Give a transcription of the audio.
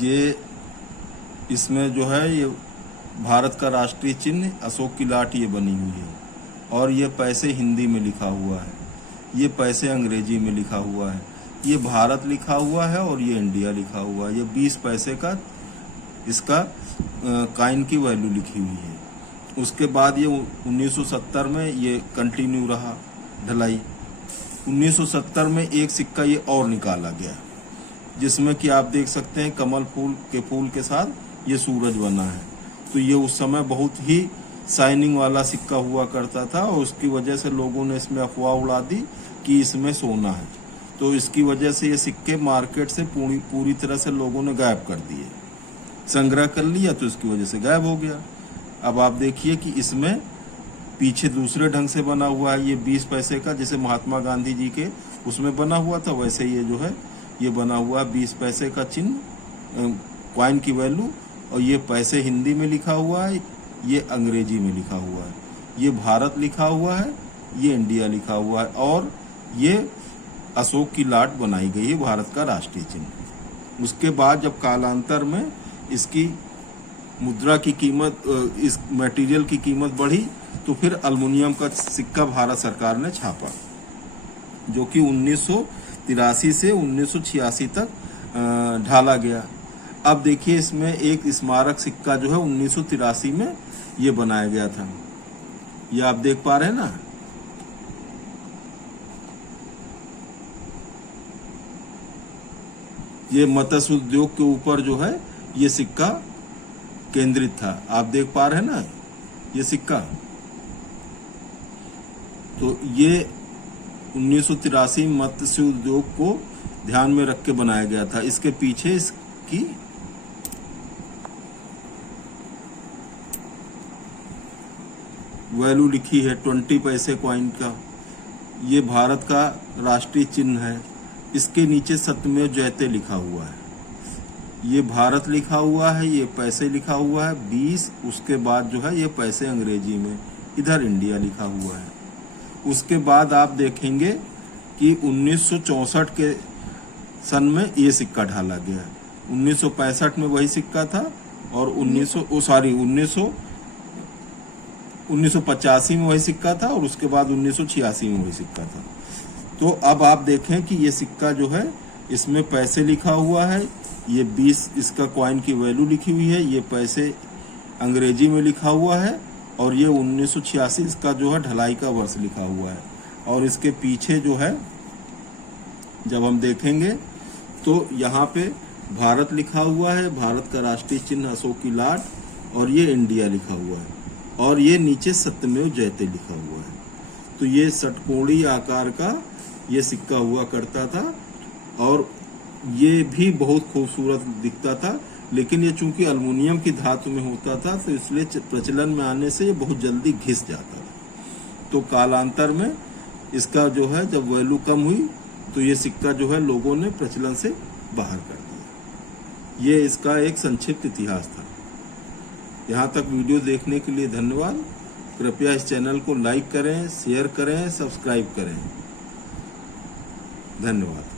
ये इसमें जो है ये भारत का राष्ट्रीय चिन्ह अशोक की लाट ये बनी हुई है और ये पैसे हिंदी में लिखा हुआ है, ये पैसे अंग्रेजी में लिखा हुआ है, ये भारत लिखा हुआ है और ये इंडिया लिखा हुआ है। ये 20 पैसे का इसका कॉइन की वैल्यू लिखी हुई है। उसके बाद ये 1970 में ये कंटिन्यू रहा ढलाई। 1970 में एक सिक्का ये और निकाला गया जिसमें कि आप देख सकते हैं कमल फूल के साथ ये सूरज बना है। तो ये उस समय बहुत ही शाइनिंग वाला सिक्का हुआ करता था और उसकी वजह से लोगों ने इसमें अफवाह उड़ा दी कि इसमें सोना है। तो इसकी वजह से ये सिक्के मार्केट से पूरी तरह से लोगों ने गायब कर दिए, संग्रह कर लिया तो इसकी वजह से गायब हो गया। अब आप देखिए कि इसमें पीछे दूसरे ढंग से बना हुआ है। ये 20 पैसे का जैसे महात्मा गांधी जी के उसमें बना हुआ था, वैसे ये जो है ये बना हुआ 20 पैसे का चिन्ह कॉइन की वैल्यू, और ये पैसे हिंदी में लिखा हुआ है, ये अंग्रेजी में लिखा हुआ है, ये भारत लिखा हुआ है, ये इंडिया लिखा हुआ है और ये अशोक की लाट बनाई गई है भारत का राष्ट्रीय चिन्ह। उसके बाद जब कालांतर में इसकी मुद्रा की कीमत, इस मटेरियल की कीमत बढ़ी तो फिर एल्युमिनियम का सिक्का भारत सरकार ने छापा जो कि 1983 से 1986 तक ढाला गया। अब देखिए इसमें एक स्मारक सिक्का जो है 1983 में ये बनाया गया था, ये आप देख पा रहे हैं ना। ये मत्स्य उद्योग के ऊपर जो है ये सिक्का केंद्रित था, आप देख पा रहे हैं ना ये सिक्का। तो ये 1983 मत्स्य उद्योग को ध्यान में रख के बनाया गया था। इसके पीछे इसकी वैल्यू लिखी है 20 पैसे कॉइन का। ये भारत का राष्ट्रीय चिन्ह है। इसके नीचे सत्यमेव जयते लिखा हुआ है, ये भारत लिखा हुआ है, ये पैसे लिखा हुआ है 20। उसके बाद जो है ये पैसे अंग्रेजी में, इधर इंडिया लिखा हुआ है। उसके बाद आप देखेंगे कि 1964 के सन में ये सिक्का ढाला गया। 1965 में वही सिक्का था और 1985 में वही सिक्का था और उसके बाद 1986 में वही सिक्का था। तो अब आप देखें कि ये सिक्का जो है इसमें पैसे लिखा हुआ है, ये 20 इसका कॉइन की वैल्यू लिखी हुई है, ये पैसे अंग्रेजी में लिखा हुआ है और ये 1986 इसका जो है ढलाई का वर्ष लिखा हुआ है। और इसके पीछे जो है जब हम देखेंगे तो यहाँ पे भारत लिखा हुआ है, भारत का राष्ट्रीय चिन्ह अशोक की लाट, और ये इंडिया लिखा हुआ है और ये नीचे सत्यमेव जयते लिखा हुआ है। तो ये षटकोणी आकार का ये सिक्का हुआ करता था और ये भी बहुत खूबसूरत दिखता था, लेकिन ये चूंकि एल्युमिनियम की धातु में होता था तो इसलिए प्रचलन में आने से ये बहुत जल्दी घिस जाता था। तो कालांतर में इसका जो है जब वैल्यू कम हुई तो ये सिक्का जो है लोगों ने प्रचलन से बाहर कर दिया। ये इसका एक संक्षिप्त इतिहास था। यहाँ तक वीडियो देखने के लिए धन्यवाद। कृपया इस चैनल को लाइक करें, शेयर करें, सब्सक्राइब करें। धन्यवाद।